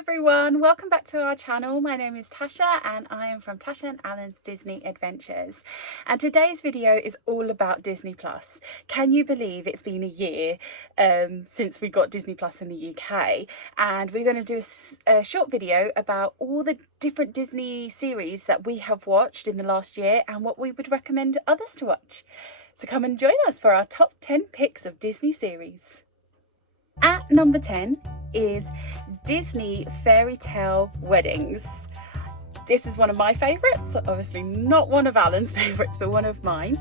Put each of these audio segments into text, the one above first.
everyone, welcome back to our channel. My name is Tasha and I am from Tasha and Allun's Disney Adventures, and today's video is all about Disney Plus. Can you believe it's been a year since we got Disney Plus in the UK, and we're going to do a short video about all the different Disney series that we have watched in the last year and what we would recommend others to watch. So come and join us for our top 10 picks of Disney series. At number 10 is Disney Fairy Tale Weddings. This is one of my favourites, obviously not one of Allun's favourites, but one of mine.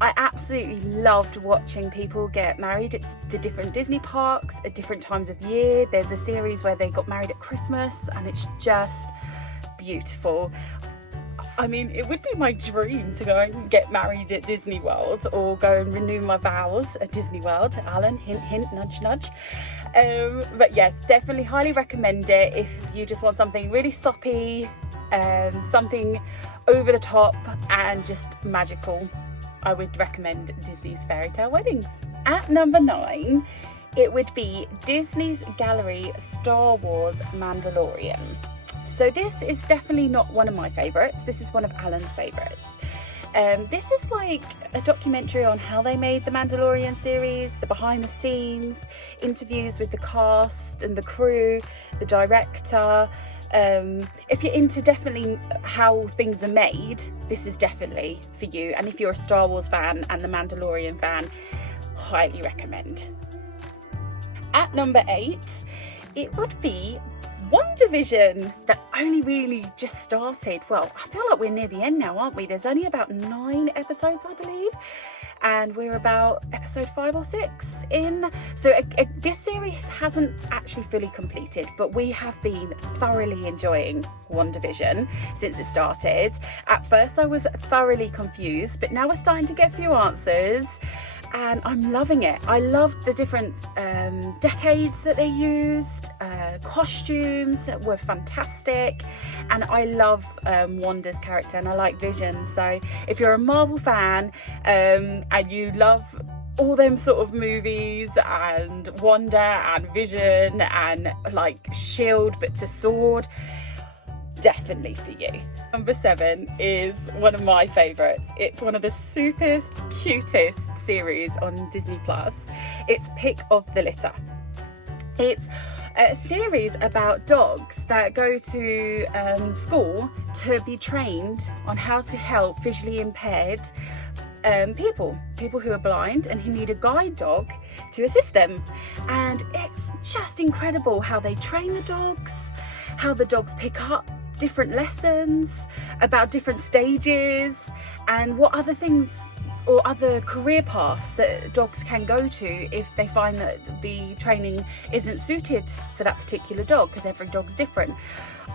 I absolutely loved watching people get married at the different Disney parks at different times of year. There's a series where they got married at Christmas and it's just beautiful. I mean, it would be my dream to go and get married at Disney World or go and renew my vows at Disney World. Allun, hint, hint, nudge, nudge. But yes, definitely highly recommend it if you just want something really soppy, something over the top and just magical. I would recommend Disney's Fairy Tale Weddings. At number 9, it would be Disney's Gallery Star Wars Mandalorian. So this is definitely not one of my favourites. This is one of Allun's favourites. This is like a documentary on how they made the Mandalorian series, the behind the scenes, interviews with the cast and the crew, the director. If you're into definitely how things are made, this is definitely for you. And if you're a Star Wars fan and the Mandalorian fan, highly recommend. At number 8, it would be WandaVision. That's only really just started. Well, I feel like we're near the end now, aren't we? There's only about 9 episodes, I believe, and we're about episode 5 or 6 in. So this series hasn't actually fully completed, but we have been thoroughly enjoying WandaVision since it started. At first I was thoroughly confused, but now we're starting to get a few answers and I'm loving it. I loved the different decades that they used, costumes that were fantastic, and I love Wanda's character and I like Vision. So if you're a Marvel fan and you love all them sort of movies and Wanda and Vision and like Shield but to sword, definitely for you. Number 7 is one of my favourites. It's one of the super cutest series on Disney Plus. It's Pick of the Litter. It's a series about dogs that go to school to be trained on how to help visually impaired people who are blind and who need a guide dog to assist them. And it's just incredible how they train the dogs, how the dogs pick up different lessons about different stages and what other things or other career paths that dogs can go to if they find that the training isn't suited for that particular dog, because every dog's different.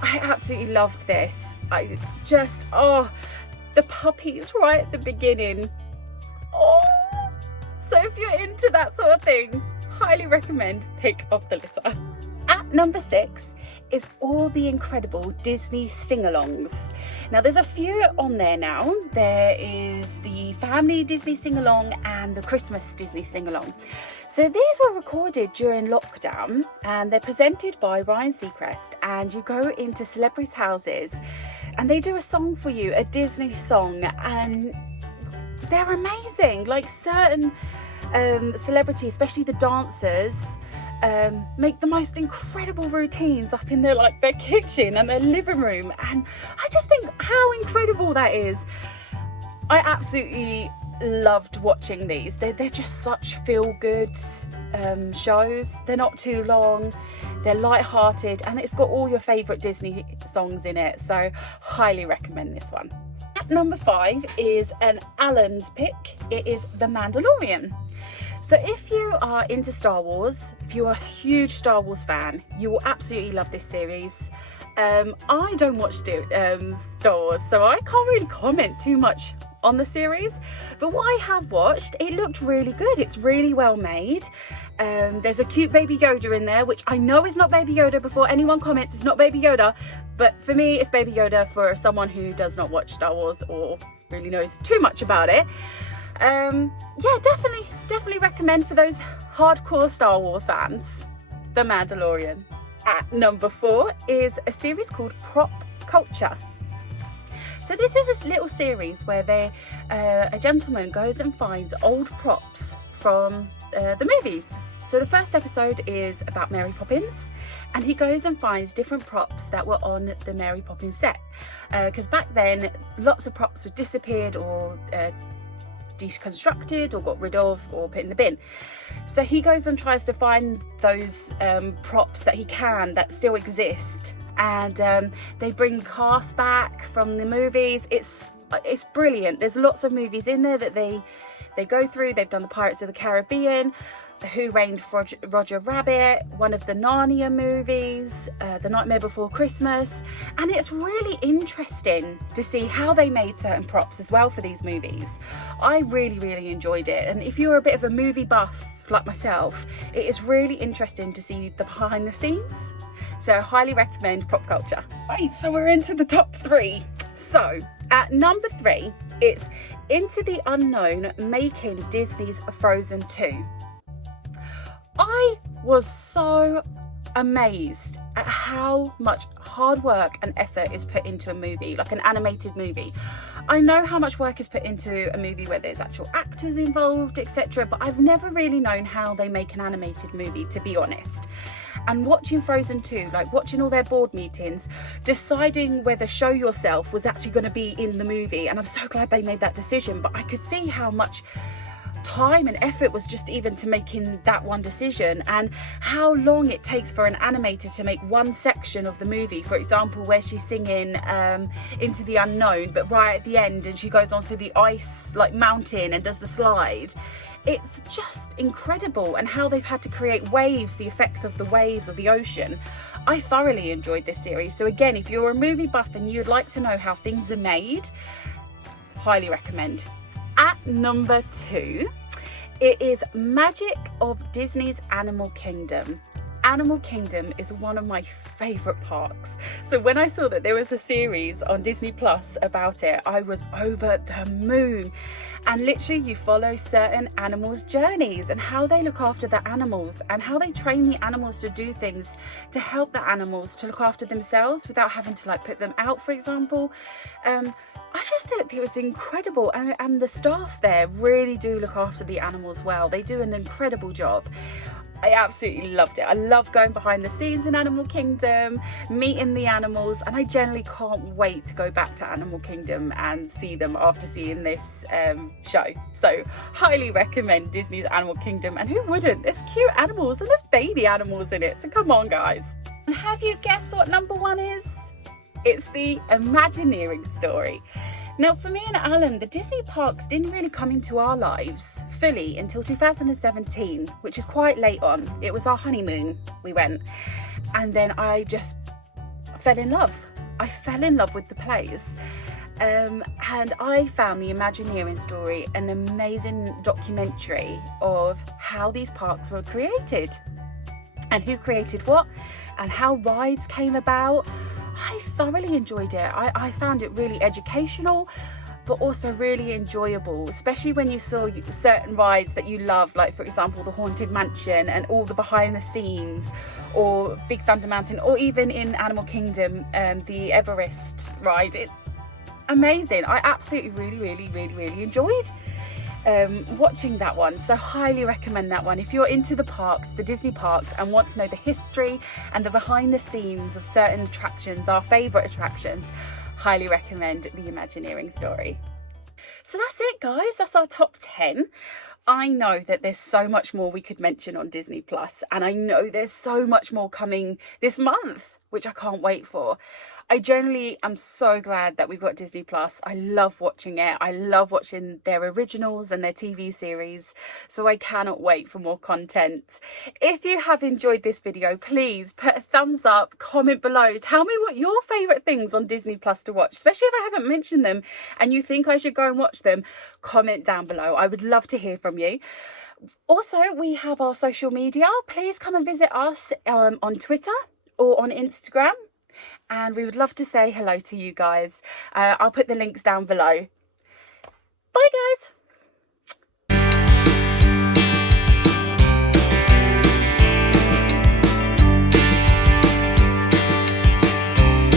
I absolutely loved this. I just, the puppies right at the beginning. So if you're into that sort of thing, highly recommend Pick of the Litter. At number 6 is all the incredible Disney sing-alongs. Now there's a few on there now. There is the family Disney sing-along and the Christmas Disney sing-along. So these were recorded during lockdown and they're presented by Ryan Seacrest, and you go into celebrities' houses and they do a song for you, a Disney song, and they're amazing. Like certain celebrities, especially the dancers, make the most incredible routines up in their kitchen and their living room, and I just think how incredible that is. I absolutely loved watching these. They're just such feel-good shows. They're not too long, they're light-hearted, and it's got all your favourite Disney songs in it, so highly recommend this one. At number 5 is an Allun's pick. It is The Mandalorian. So if you are into Star Wars, if you're a huge Star Wars fan, you will absolutely love this series. I don't watch Star Wars, so I can't really comment too much on the series, but what I have watched, it looked really good. It's really well made. There's a cute Baby Yoda in there, which I know is not Baby Yoda. Before anyone comments, it's not Baby Yoda, but for me it's Baby Yoda for someone who does not watch Star Wars or really knows too much about it. Yeah, definitely recommend for those hardcore Star Wars fans, The Mandalorian. At number 4 is a series called Prop Culture. So this is a little series where a gentleman goes and finds old props from the movies. So the first episode is about Mary Poppins, and he goes and finds different props that were on the Mary Poppins set. Because back then, lots of props were disappeared or deconstructed or got rid of or put in the bin. So he goes and tries to find those props that he can that still exist. And they bring cast back from the movies. It's brilliant. There's lots of movies in there that they go through. They've done the Pirates of the Caribbean, Who Reigned Roger Rabbit, one of the Narnia movies, The Nightmare Before Christmas, and it's really interesting to see how they made certain props as well for these movies. I really enjoyed it, and if you're a bit of a movie buff like myself, it is really interesting to see the behind the scenes. So I highly recommend Prop Culture. Right, so we're into the top 3. So at number 3, it's Into the Unknown, making Disney's Frozen 2. I was so amazed at how much hard work and effort is put into a movie, like an animated movie. I know how much work is put into a movie where there's actual actors involved, etc., but I've never really known how they make an animated movie, to be honest. And watching Frozen 2, like watching all their board meetings, deciding whether Show Yourself was actually going to be in the movie, and I'm so glad they made that decision, but I could see how much time and effort was just even to making that one decision, and how long it takes for an animator to make one section of the movie. For example, where she's singing Into the Unknown, but right at the end and she goes onto the ice like mountain and does the slide. It's just incredible, and how they've had to create waves, the effects of the waves of the ocean. I thoroughly enjoyed this series. So again, if you're a movie buff and you'd like to know how things are made, highly recommend. At number 2, it is Magic of Disney's Animal Kingdom. Animal Kingdom is one of my favourite parks. So when I saw that there was a series on Disney Plus about it, I was over the moon. And literally you follow certain animals' journeys and how they look after the animals and how they train the animals to do things to help the animals to look after themselves without having to like put them out, for example. I just think it was incredible, and the staff there really do look after the animals well. They do an incredible job. I absolutely loved it. I love going behind the scenes in Animal Kingdom, meeting the animals, and I generally can't wait to go back to Animal Kingdom and see them after seeing this show. So highly recommend Disney's Animal Kingdom, and who wouldn't? There's cute animals and there's baby animals in it, so come on guys. And have you guessed what number 1 is? It's the Imagineering Story. Now for me and Allun, the Disney parks didn't really come into our lives fully until 2017, which is quite late on. It was our honeymoon, we went, and then I just fell in love. I fell in love with the place. And I found the Imagineering Story an amazing documentary of how these parks were created and who created what and how rides came about. I thoroughly enjoyed it. I found it really educational, but also really enjoyable, especially when you saw certain rides that you love, like for example the Haunted Mansion and all the behind the scenes, or Big Thunder Mountain, or even in Animal Kingdom, the Everest ride. It's amazing. I absolutely really enjoyed watching that one, so highly recommend that one if you're into the parks, the Disney parks, and want to know the history and the behind the scenes of certain attractions, our favourite attractions. Highly recommend the Imagineering Story. So that's it guys, that's our top 10. I know that there's so much more we could mention on Disney Plus, and I know there's so much more coming this month, which I can't wait for. I generally am so glad that we've got Disney Plus. I love watching it. I love watching their originals and their TV series. So I cannot wait for more content. If you have enjoyed this video, please put a thumbs up, comment below. Tell me what your favourite things on Disney Plus to watch, especially if I haven't mentioned them and you think I should go and watch them. Comment down below. I would love to hear from you. Also, we have our social media. Please come and visit us on Twitter or on Instagram. And we would love to say hello to you guys. I'll put the links down below. Bye guys.